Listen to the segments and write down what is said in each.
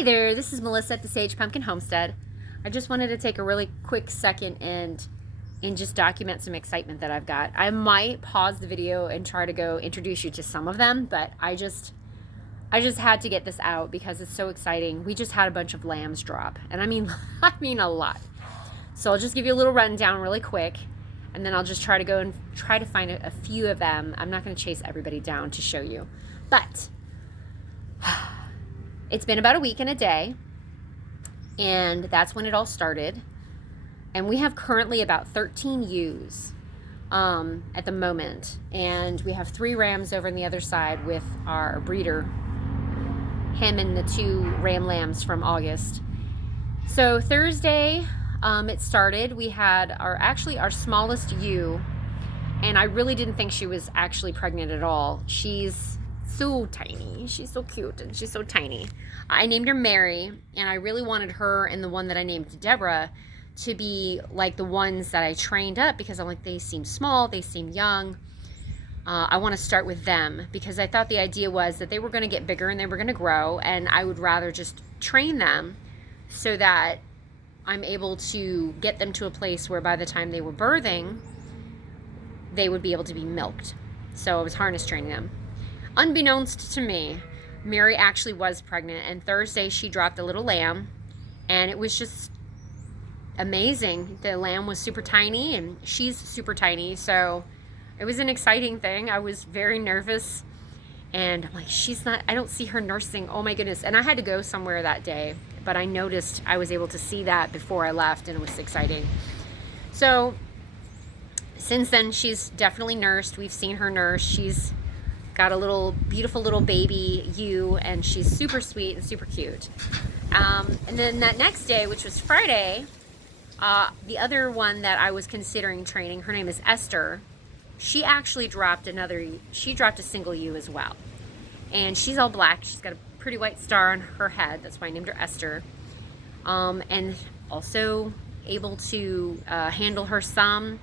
Hi there, this is Melissa at the Sage Pumpkin Homestead. I just wanted to take a really quick second and just document some excitement that I've got. I might pause the video and try to go introduce you to some of them, but I just had to get this out because it's so exciting. We just had a bunch of lambs drop, and I mean a lot. So I'll just give you a little rundown really quick, and then I'll just try to go and try to find a few of them. I'm not going to chase everybody down to show you, but it's been about a week and a day, and that's when it all started. And we have currently about 13 ewes at the moment, and we have 3 rams over on the other side with our breeder, him and the 2 ram lambs from August. So Thursday, it started. We had our smallest ewe, and I really didn't think she was actually pregnant at all. She's so tiny. She's so cute, and she's so tiny. I named her Mary, and I really wanted her and the one that I named Deborah to be like the ones that I trained up, because I'm like, they seem small, they seem young. I want to start with them because I thought the idea was that they were going to get bigger and they were going to grow, and I would rather just train them so that I'm able to get them to a place where by the time they were birthing, they would be able to be milked. So I was harness training them. Unbeknownst to me, Mary actually was pregnant, and Thursday she dropped a little lamb, and it was just amazing. The lamb was super tiny, and she's super tiny, so it was an exciting thing. I was very nervous, and I'm like, I don't see her nursing. Oh my goodness. And I had to go somewhere that day, but I noticed I was able to see that before I left, and it was exciting. So since then, she's definitely nursed. We've seen her nurse. She's got a beautiful little baby ewe, and she's super sweet and super cute. And then that next day, which was Friday, the other one that I was considering training, her name is Esther. She actually dropped a single ewe as well. And she's all black. She's got a pretty white star on her head. That's why I named her Esther. And also able to handle her some.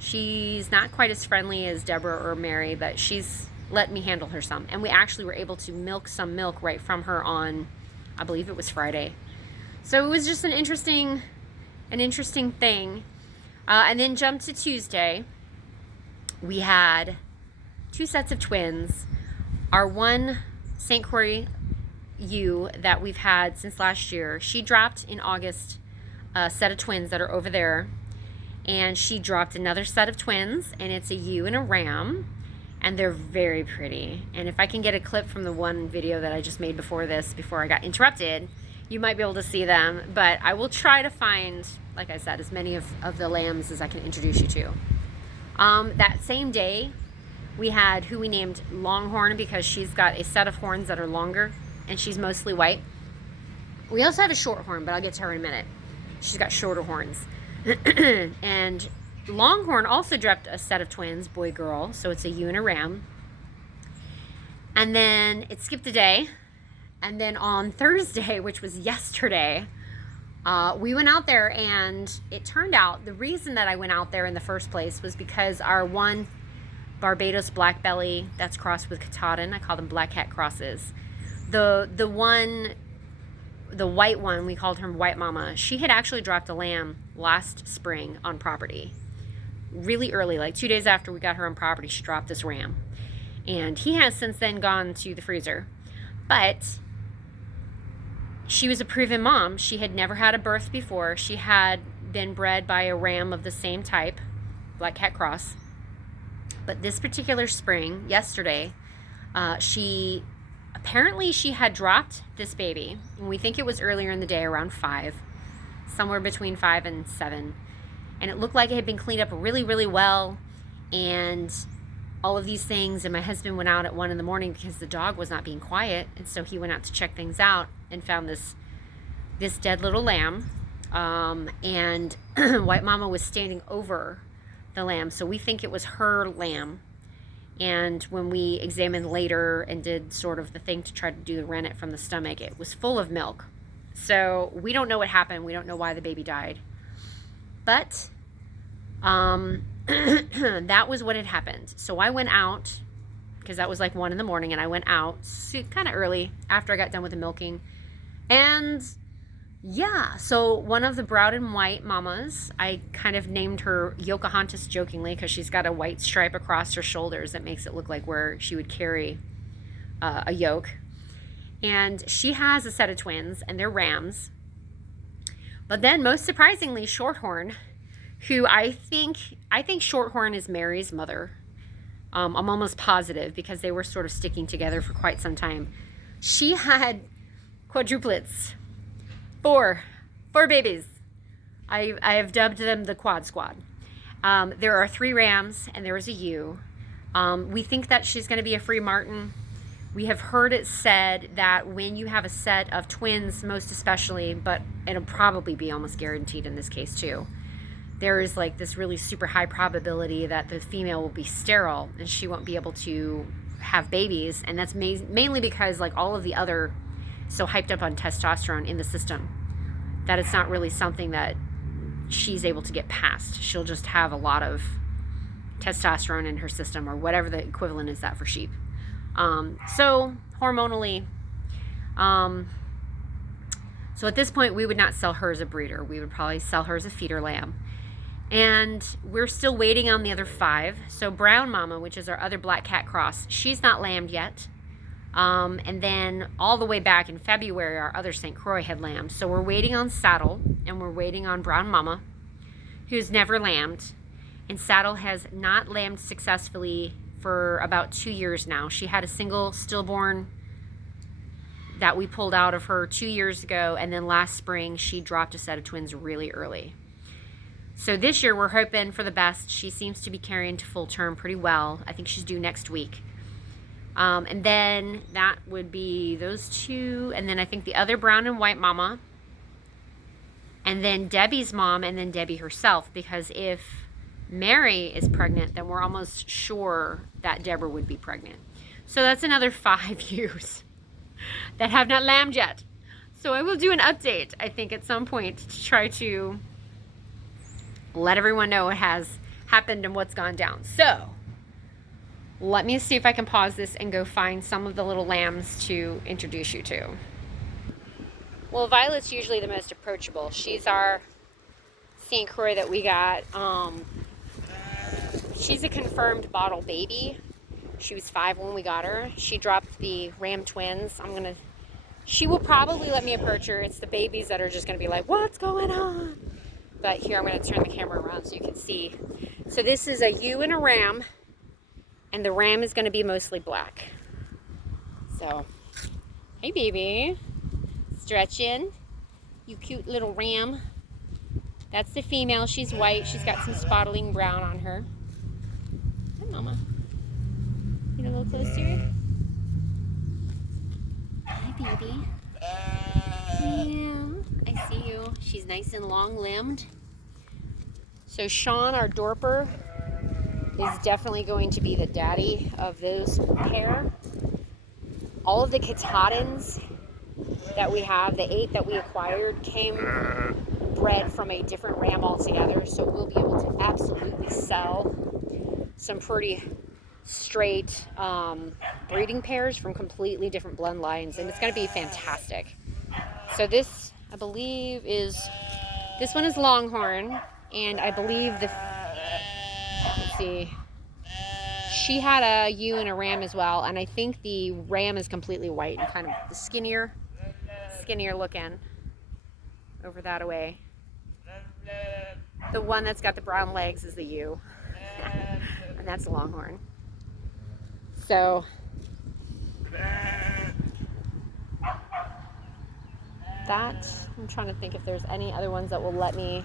She's not quite as friendly as Deborah or Mary, but she's let me handle her some. And we actually were able to milk some milk right from her on, I believe it was Friday. So it was just an interesting thing. And then jump to Tuesday. We had 2 sets of twins. Our one St. Croix ewe that we've had since last year, she dropped in August a set of twins that are over there. And she dropped another set of twins, and it's a ewe and a ram. And they're very pretty. And if I can get a clip from the one video that I just made before I got interrupted, you might be able to see them. But I will try to find, like I said, as many of the lambs as I can introduce you to. That same day, we had who we named Longhorn because she's got a set of horns that are longer, and she's mostly white. We also have a Shorthorn, but I'll get to her in a minute. She's got shorter horns. And Longhorn also dropped a set of twins, boy girl, so it's a ewe and a ram. And then it skipped a day, and then on Thursday, which was yesterday, we went out there, and it turned out the reason that I went out there in the first place was because our one Barbados black belly that's crossed with Katahdin, I call them black cat crosses, the white one, we called her White Mama. She had actually dropped a lamb last spring on property. Really early, like 2 days after we got her on property, she dropped this ram. And he has since then gone to the freezer. But she was a proven mom. She had never had a birth before. She had been bred by a ram of the same type, black cat cross. But this particular spring, yesterday, she had dropped this baby. And we think it was earlier in the day, around 5, somewhere between 5 and 7. And it looked like it had been cleaned up really, really well, and all of these things. And my husband went out at 1 a.m. because the dog was not being quiet, and so he went out to check things out and found this dead little lamb. And White Mama was standing over the lamb, so we think it was her lamb. And when we examined later and did sort of the thing to try to do the rennet from the stomach, it was full of milk. So we don't know what happened. We don't know why the baby died. But that was what had happened. So I went out because that was like 1 a.m, and I went out kind of early after I got done with the milking And yeah, so one of the brown and white mamas, I kind of named her Pocahontas jokingly because she's got a white stripe across her shoulders that makes it look like where she would carry a yoke. And she has a set of twins, and they're rams. But then, most surprisingly, Shorthorn, who I think Shorthorn is Mary's mother. I'm almost positive because they were sort of sticking together for quite some time. She had quadruplets. Four babies. I have dubbed them the Quad Squad. There are 3 rams and there is a ewe. We think that she's going to be a free martin. We have heard it said that when you have a set of twins, most especially, but it'll probably be almost guaranteed in this case too, there is like this really super high probability that the female will be sterile and she won't be able to have babies. And that's mainly because like all of the other so hyped up on testosterone in the system that it's not really something that she's able to get past. She'll just have a lot of testosterone in her system, or whatever the equivalent is that for sheep. So hormonally, so at this point we would not sell her as a breeder. We would probably sell her as a feeder lamb. And we're still waiting on the other 5. So Brown Mama, which is our other black cat cross, she's not lambed yet. And then all the way back in February, our other St. Croix had lambed. So we're waiting on Saddle, and we're waiting on Brown Mama, who's never lambed. And Saddle has not lambed successfully for about 2 years now. She had a single stillborn that we pulled out of her 2 years ago, and then last spring she dropped a set of twins really early. So this year we're hoping for the best. She seems to be carrying to full term pretty well. I think she's due next week. And then that would be those 2, and then I think the other brown and white mama, and then Debbie's mom, and then Debbie herself, because if Mary is pregnant, then we're almost sure that Deborah would be pregnant. So that's another 5 ewes that have not lambed yet. So I will do an update, I think, at some point to try to let everyone know what has happened and what's gone down. So let me see if I can pause this and go find some of the little lambs to introduce you to. Well, Violet's usually the most approachable. She's our St. Croix that we got. She's a confirmed bottle baby. She was 5 when we got her. She dropped the ram twins. She will probably let me approach her. It's the babies that are just gonna be like, what's going on? But here, I'm gonna turn the camera around so you can see. So this is a ewe and a ram, and the ram is gonna be mostly black. So, hey baby, stretching, you cute little ram. That's the female, she's white, she's got some spottling brown on her. Hi mama, get a little closer. Hi baby. Yeah, I see you. She's nice and long-limbed. So Sean, our Dorper, is definitely going to be the daddy of those pair. All of the Katahdins that we have, the 8 that we acquired, came bred from a different ram altogether. So we'll be able to absolutely sell some pretty straight breeding pairs from completely different bloodlines, and it's going to be fantastic. So this, I believe, this one is Longhorn, and I believe let's see, she had a ewe and a ram as well, and I think the ram is completely white and kind of the skinnier looking over that away. The one that's got the brown legs is the ewe, and that's the Longhorn. So that, I'm trying to think if there's any other ones that will let me.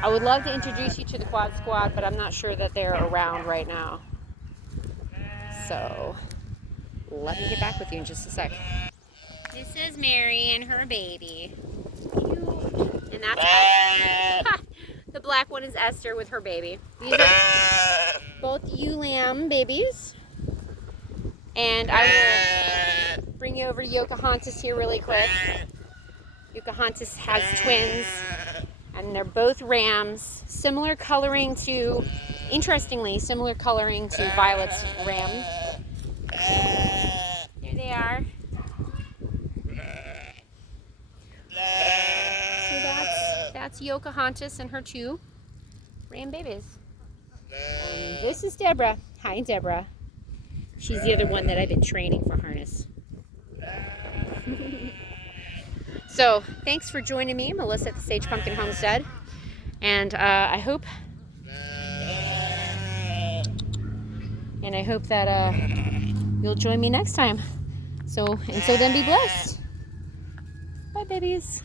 I would love to introduce you to the Quad Squad, but I'm not sure that they're around right now. So let me get back with you in just a sec. This is Mary and her baby. Cute. And that's Esther. The black one is Esther with her baby. These are both ewe lamb babies. And I will bring you over to Pocahontas here really quick. Pocahontas has twins, and they're both rams. Similar coloring to, interestingly, similar coloring to Violet's ram. There they are. is Pocahontas and her 2 ram babies. And this is Deborah. Hi, Deborah. She's the other one that I've been training for harness. So, thanks for joining me, Melissa at the Sage Pumpkin Homestead. And I hope that you'll join me next time. So, until then, be blessed. Bye, babies.